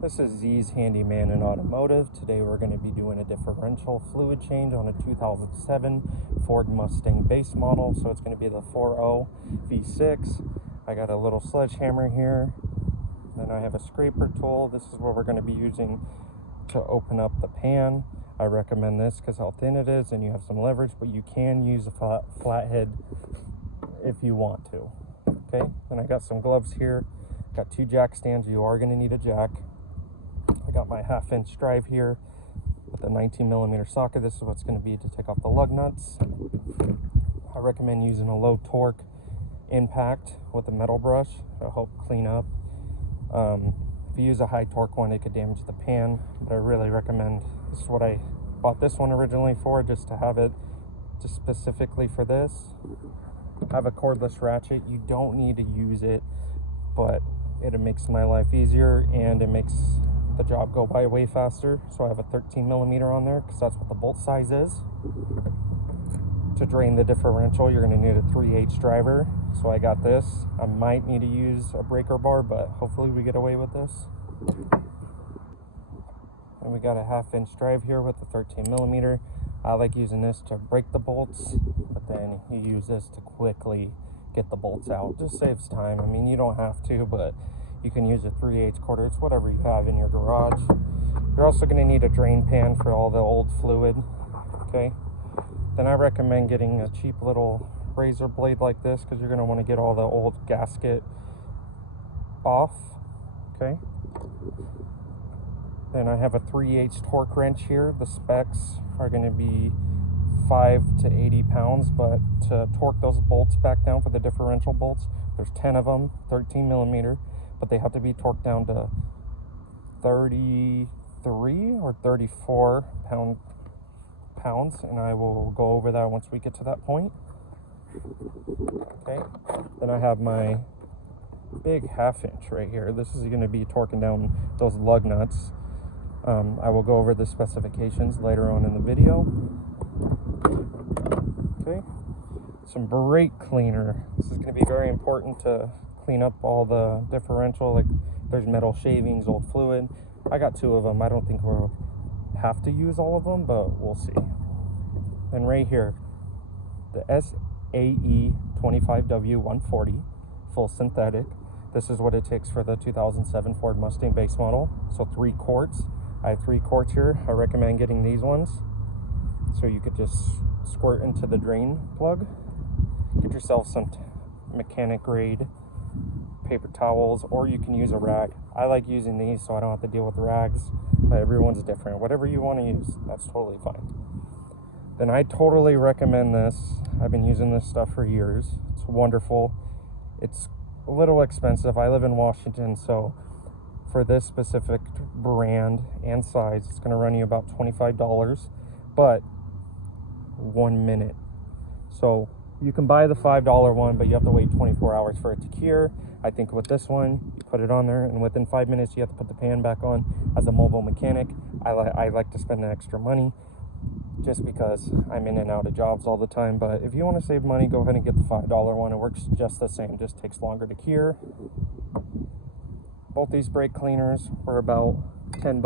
This is Z's Handyman in Automotive. Today we're going to be doing a differential fluid change on a 2007 Ford Mustang base model. So it's going to be the 4.0 V6. I got a little sledgehammer here. Then I have a scraper tool. This is what we're going to be using to open up the pan. I recommend this because how thin it is and you have some leverage, but you can use a flathead if you want to. Okay, then I got some gloves here. Got two jack stands. You are going to need a jack. I got my 1/2-inch drive here with a 19mm socket. This is what's going to be to take off the lug nuts. I recommend using a low torque impact with a metal brush to help clean up. If you use a high torque one, it could damage the pan, but I really recommend, this is what I bought this one originally for, just to have it just specifically for this. I have a cordless ratchet. You don't need to use it, but it makes my life easier and it makes the job go by way faster. So I have a 13mm on there because that's what the bolt size is. To drain the differential, you're going to need a 3/8 driver. So I got this. I might need to use a breaker bar, but hopefully we get away with this. And we got a 1/2-inch drive here with a 13mm. I like using this to break the bolts, but then you use this to quickly get the bolts out. Just saves time. I mean, you don't have to, but you can use a 3/8 quarter. It's whatever you have in your garage. You're also going to need a drain pan for all the old fluid. Okay. Then I recommend getting a cheap little razor blade like this because you're going to want to get all the old gasket off. Okay. Then I have a 3/8 torque wrench here. The specs are going to be 5 to 80 pounds, but to torque those bolts back down for the differential bolts, there's 10 of them, 13mm, but they have to be torqued down to 33 or 34 pounds, and I will go over that once we get to that point. Okay, then I have my big 1/2-inch right here. This is going to be torquing down those lug nuts. I will go over the specifications later on in the video. Okay, some brake cleaner. This is going to be very important to clean up all the differential, like there's metal shavings, old fluid. I got 2 of them. I don't think we'll have to use all of them, but we'll see. And right here, the SAE 25W140 full synthetic. This is what it takes for the 2007 Ford Mustang base model. So 3 quarts. I have 3 quarts here. I recommend getting these ones. So you could just squirt into the drain plug. Get yourself some mechanic grade paper towels, or you can use a rag. I like using these so I don't have to deal with rags, but everyone's different. Whatever you want to use, that's totally fine. Then I totally recommend this. I've been using this stuff for years. It's wonderful. It's a little expensive. I live in Washington, so for this specific brand and size, it's going to run you about $25, but 1 minute. So you can buy the $5 one, but you have to wait 24 hours for it to cure. I think with this one, you put it on there, and within 5 minutes, you have to put the pan back on. As a mobile mechanic, I like to spend the extra money just because I'm in and out of jobs all the time. But if you want to save money, go ahead and get the $5 one. It works just the same, just takes longer to cure. Both these brake cleaners were about $10.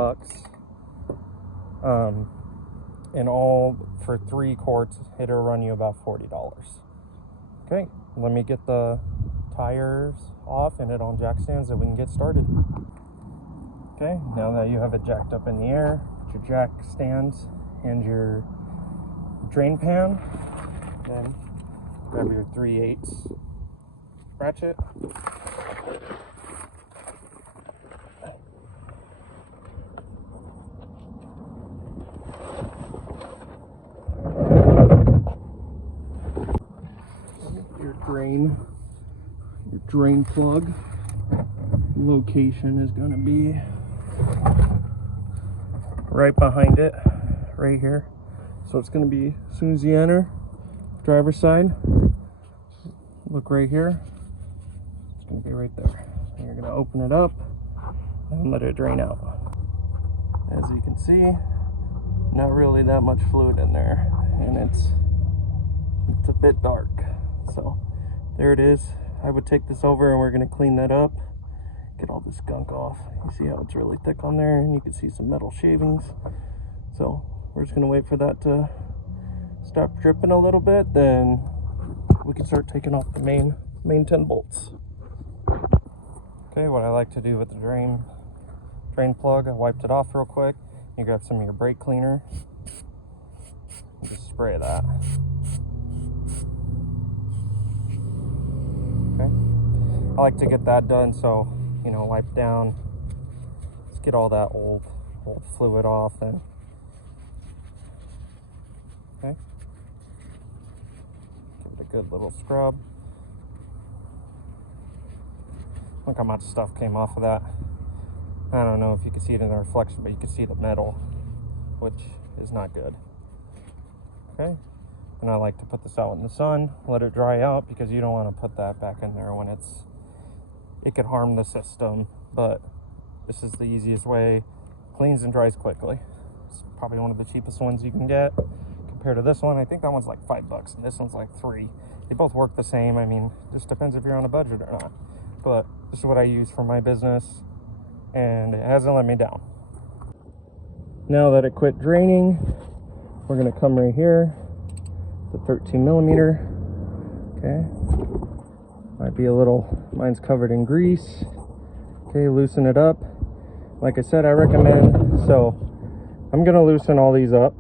And all for 3 quarts, it'll run you about $40. Okay, let me get the tires off and it on jack stands so we can get started. Okay, now that you have it jacked up in the air, put your jack stands and your drain pan, then grab your 3/8 ratchet. Your drain plug location is going to be right behind it, right here. So it's going to be, as soon as you enter driver's side, look right here, it's going to be right there. And you're going to open it up and let it drain out. As you can see, not really that much fluid in there, and it's a bit dark. So there it is. I would take this over and we're going to clean that up, get all this gunk off. You see how it's really thick on there, and you can see some metal shavings. So we're just gonna wait for that to stop dripping a little bit, then we can start taking off the main 10 bolts. Okay, what I like to do with the drain plug, I wiped it off real quick. You grab some of your brake cleaner and just spray that. Okay, I like to get that done, so you know, wipe down, just get all that old fluid off. And okay, give it a good little scrub. Look how much stuff came off of that. I don't know if you can see it in the reflection, but you can see the metal, which is not good. Okay, and I like to put this out in the sun, let it dry out, because you don't want to put that back in there when it could harm the system. But this is the easiest way. Cleans and dries quickly. It's probably one of the cheapest ones you can get compared to this one. I think that one's like $5 and this one's like $3. They both work the same. I mean, just depends if you're on a budget or not. But this is what I use for my business, and it hasn't let me down. Now that it quit draining, we're gonna come right here, the 13 millimeter. Okay, might be a little, mine's covered in grease. Okay, loosen it up. Like I said, I recommend, so I'm gonna loosen all these up.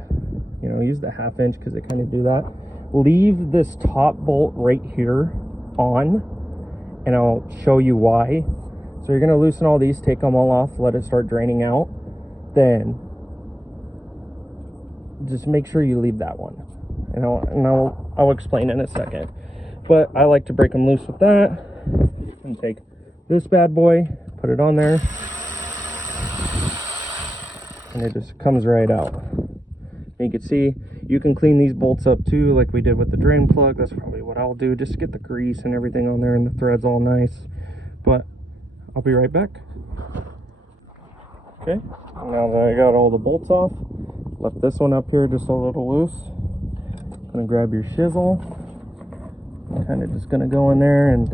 You know, use the 1/2 inch because they kind of do that. Leave this top bolt right here on, and I'll show you why. So you're gonna loosen all these, take them all off, let it start draining out. Then just make sure you leave that one, and I'll explain in a second. But I like to break them loose with that, and take this bad boy, put it on there, and it just comes right out. And you can see you can clean these bolts up too, like we did with the drain plug. That's probably what I'll do, just to get the grease and everything on there and the threads all nice. But I'll be right back. Okay, now that I got all the bolts off, left this one up here just a little loose. Gonna grab your chisel, kind of just gonna go in there and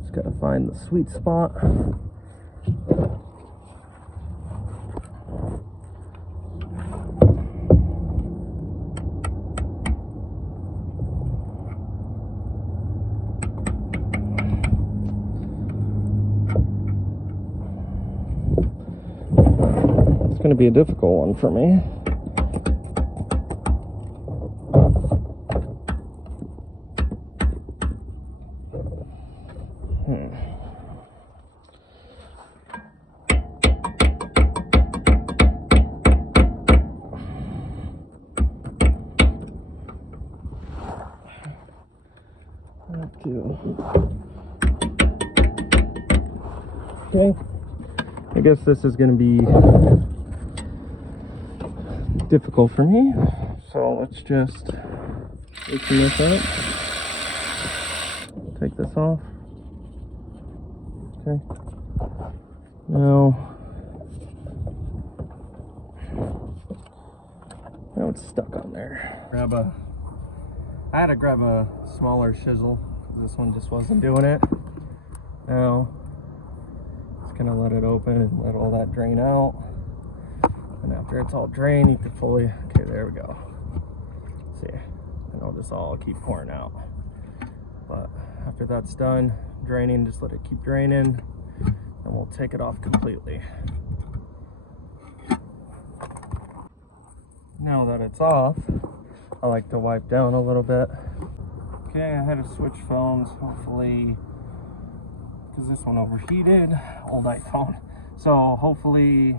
just gotta find the sweet spot. It's going to be a difficult one for me. Okay, I guess this is going to be difficult for me, so let's just loosen this up, take this off. Okay, now it's stuck on there. I had to grab a smaller chisel because this one just wasn't doing it. Now just gonna let it open and let all that drain out. And after it's all drained, you can fully, okay, there we go. See, and it'll just all keep pouring out. But after that's done draining, just let it keep draining, and we'll take it off completely. Now that it's off, I like to wipe down a little bit. Okay, I had to switch phones, hopefully, because this one overheated, old iPhone. So hopefully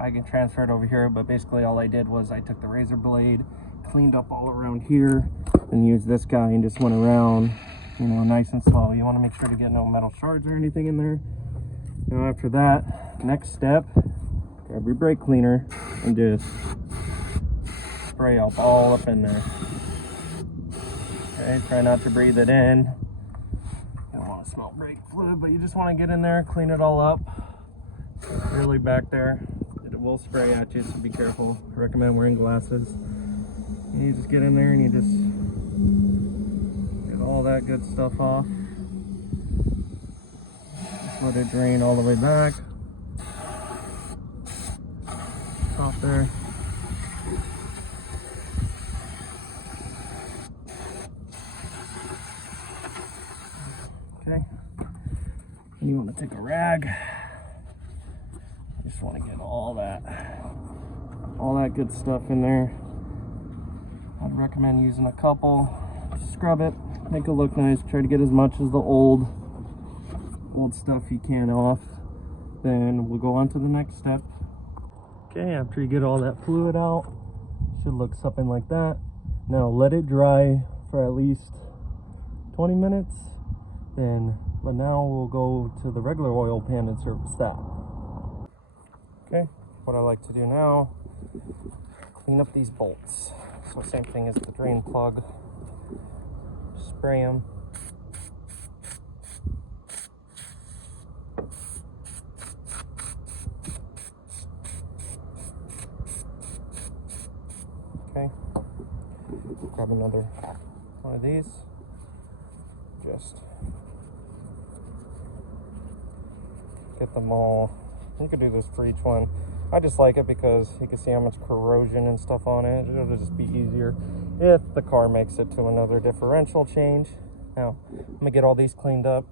I can transfer it over here, but basically all I did was I took the razor blade, cleaned up all around here, and used this guy and just went around, you know, nice and slow. You want to make sure to get no metal shards or anything in there. Now after that, next step, grab your brake cleaner and just spray up all up in there. Okay, try not to breathe it in. You don't want to smell brake fluid, but you just want to get in there, clean it all up. Really back there. It will spray at you, so be careful. I recommend wearing glasses. You just get in there and you just get all that good stuff off. Let it drain all the way back. Top there. Okay. You want to take a rag. You just want to get all that good stuff in there. I'd recommend using a couple. Scrub it, make it look nice. Try to get as much as the old stuff you can off. Then we'll go on to the next step. Okay, after you get all that fluid out, should look something like that. Now let it dry for at least 20 minutes. But now we'll go to the regular oil pan and service that. Okay, what I like to do now, clean up these bolts. So same thing as the drain plug. Spray them. Okay, grab another one of these. Just get them all. You could do this for each one. I just like it because you can see how much corrosion and stuff on it. It'll just be easier if the car makes it to another differential change. Now, I'm gonna get all these cleaned up,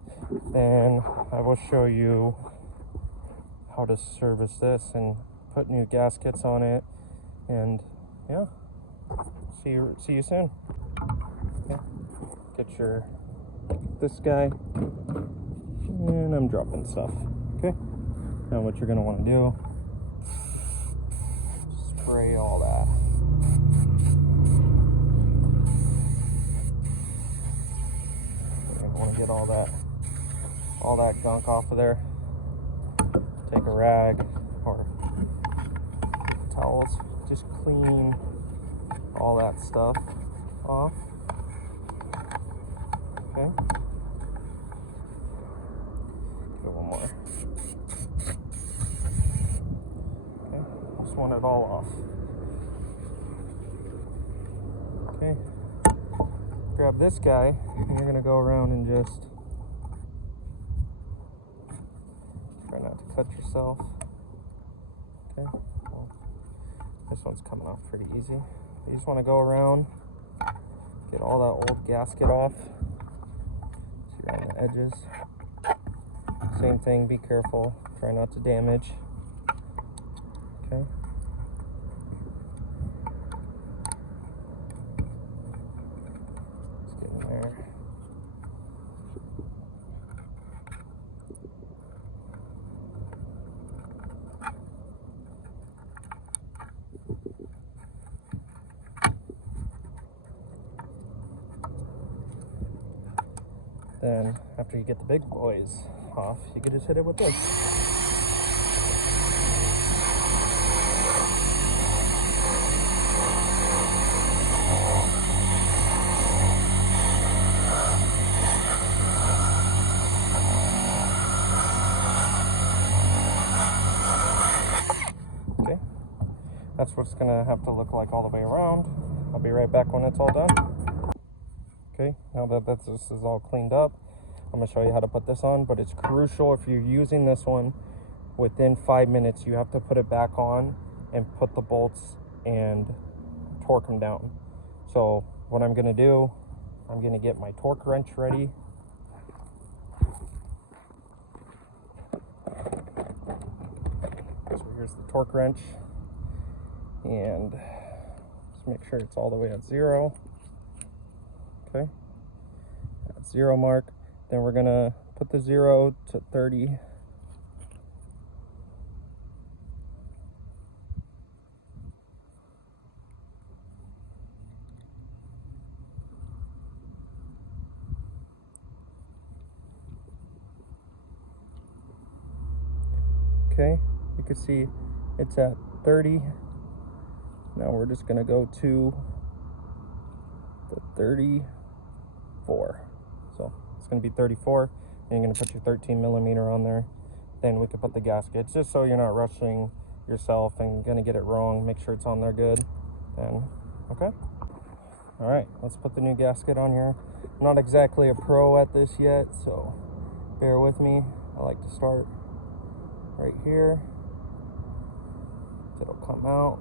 and I will show you how to service this and put new gaskets on it. And yeah, see you soon. Okay. Get this guy, and I'm dropping stuff. Okay. Now what you're gonna want to do, spray all that. You're gonna want to get all that gunk off of there. Take a rag or towels, just clean all that stuff off. Okay. Give it one more. Okay. Just want it all off. Okay. Grab this guy, and you're gonna go around and just try not to cut yourself. Okay. Well, this one's coming off pretty easy. You just want to go around, get all that old gasket off. See around the edges. Same thing, be careful. Try not to damage. Okay. Let's get in there. Then, after you get the big boys off, you can just hit it with this. Okay, that's what it's gonna have to look like all the way around. I'll be right back when it's all done. Okay, now that this is all cleaned up, I'm going to show you how to put this on, but it's crucial if you're using this one, within 5 minutes you have to put it back on and put the bolts and torque them down. So what I'm going to do, I'm going to get my torque wrench ready. So here's the torque wrench, and just make sure it's all the way at 0. Okay, at 0 mark, then we're gonna put the 0 to 30. Okay, you can see it's at 30. Now we're just gonna go to the 34. So it's going to be 34, and you're going to put your 13 millimeter on there. Then we can put the gaskets, just so you're not rushing yourself and going to get it wrong. Make sure it's on there good. Then, okay. All right, let's put the new gasket on here. I'm not exactly a pro at this yet, so bear with me. I like to start right here. It'll come out.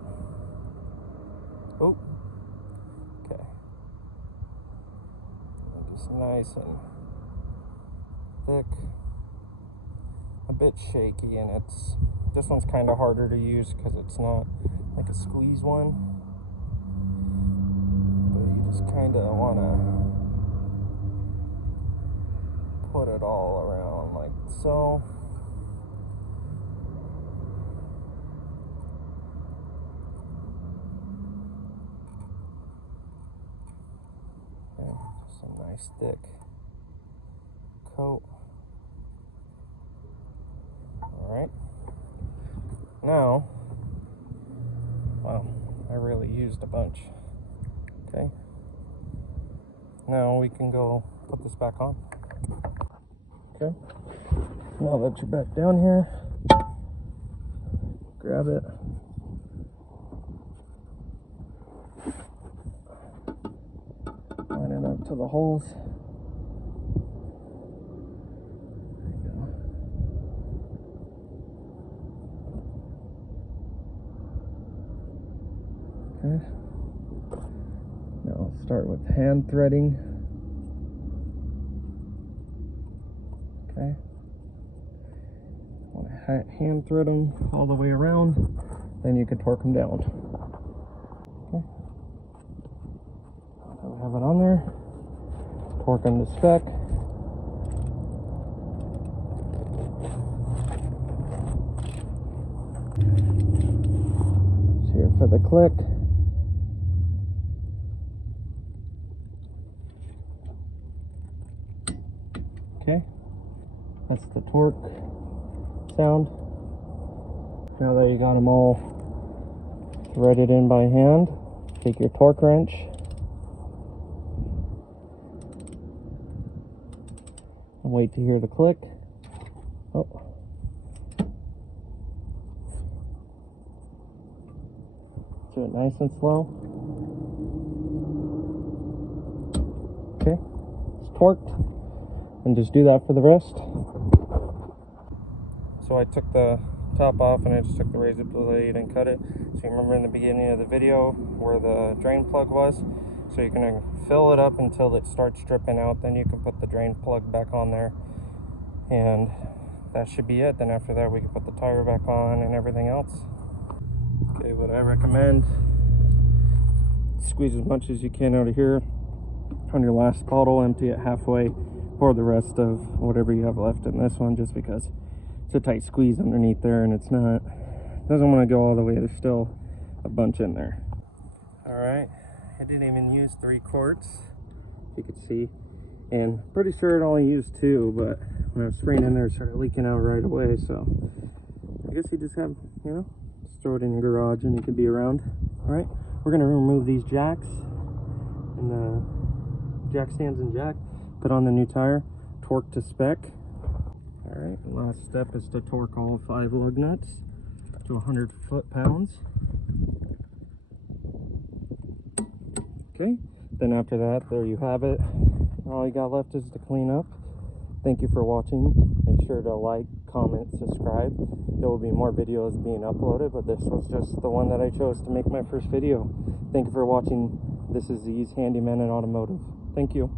Oh, okay. Just nice and thick. A bit shaky, and this one's kind of harder to use because it's not like a squeeze one. But you just kind of want to put it all around like so. Just a nice thick coat. Alright. Now, wow, I really used a bunch. Okay. Now we can go put this back on. Okay. Now that you're back down here, grab it. Line it up to the holes. There you go. Okay. Now I'll start with hand threading. Okay. Want to hand thread them all the way around, then you can torque them down. Okay. Now we have it on there. Torque them to spec. It's here for the click. Okay. That's the torque sound. Now that you got them all threaded in by hand, take your torque wrench and wait to hear the click. Oh. Do it nice and slow. Okay, it's torqued. And just do that for the rest. So I took the top off and I just took the razor blade and cut it. So you remember in the beginning of the video where the drain plug was? So you're gonna fill it up until it starts dripping out, then you can put the drain plug back on there. And that should be it. Then after that we can put the tire back on and everything else. Okay, what I recommend, squeeze as much as you can out of here. On your last bottle, empty it halfway. Pour the rest of whatever you have left in this one, just because it's a tight squeeze underneath there and doesn't want to go all the way. There's still a bunch in there. All right, I didn't even use 3 quarts, you could see, and pretty sure it only used 2, but when I was spraying in there it started leaking out right away. So I guess you just have, just throw it in your garage and it could be around. All right, we're gonna remove these jacks and the jack stands and jack. Put on the new tire, torque to spec. All right, the last step is to torque all 5 lug nuts to 100 foot-pounds. Okay, then after that, there you have it. All you got left is to clean up. Thank you for watching. Make sure to like, comment, subscribe. There will be more videos being uploaded, but this was just the one that I chose to make my first video. Thank you for watching. This is Z's Handyman and Automotive. Thank you.